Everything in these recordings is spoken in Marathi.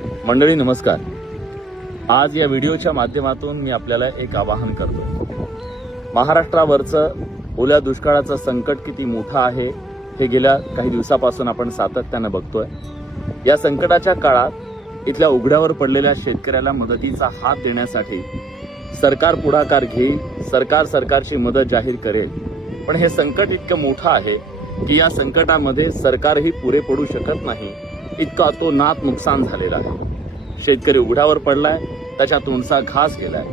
मंडळी नमस्कार। आज या व्हिडिओच्या माध्यमातून मी आपल्याला एक आवाहन करतो। महाराष्ट्रावरचं ओल्या दुष्काळाचं संकट किती मोठं आहे हे गेल्या काही दिवसापासून आपण सातत्यानं बघतोय। या संकटाच्या काळात इथल्या उघड्यावर पडलेल्या शेतकऱ्याला मदतीचा हात देण्यासाठी सरकार पुढाकार घेईल, सरकारची मदत जाहीर करेल। पण हे संकट इतकं मोठं आहे की या संकटामध्ये सरकारही पुरे पडू शकत नाही, इतका तो नात नुकसान झालेला आहे। शेतकरी उघड्यावर पडलाय, त्याच्या तोंडचा घास गेलाय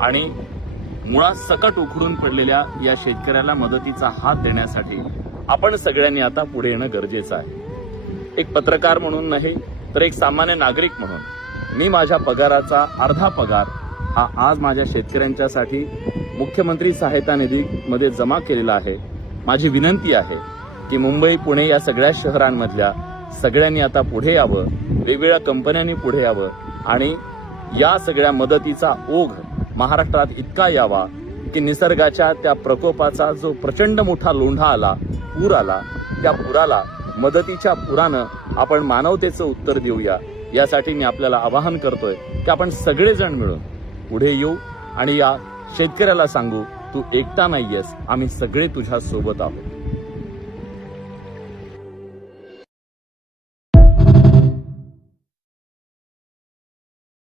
आणि मुळात सकट उखडून पडलेल्या या शेतकऱ्याला मदतीचा हात देण्यासाठी आपण सगळ्यांनी आता पुढे येणं गरजेचं आहे। एक पत्रकार म्हणून नाही तर एक सामान्य नागरिक म्हणून मी माझ्या पगाराचा अर्धा पगार हा आज माझ्या शेतकऱ्यांच्यासाठी मुख्यमंत्री सहायता निधीमध्ये जमा केलेला आहे। माझी विनंती आहे की मुंबई, पुणे या सगळ्या शहरांमधल्या सगळ्यांनी आता पुढे यावं, वेगवेगळ्या कंपन्यांनी पुढे यावं आणि या सगळ्या मदतीचा ओघ महाराष्ट्रात इतका यावा की निसर्गाच्या त्या प्रकोपाचा जो प्रचंड मोठा लोंढा आला, पूर आला, त्या पुराला मदतीच्या पुरानं आपण मानवतेचं उत्तर देऊया। यासाठी मी आपल्याला आवाहन करतोय की आपण सगळेजण मिळून पुढे येऊ आणि या शेतकऱ्याला सांगू, तू एकटा नाहीयेस, आम्ही सगळे तुझ्या सोबत आहोत।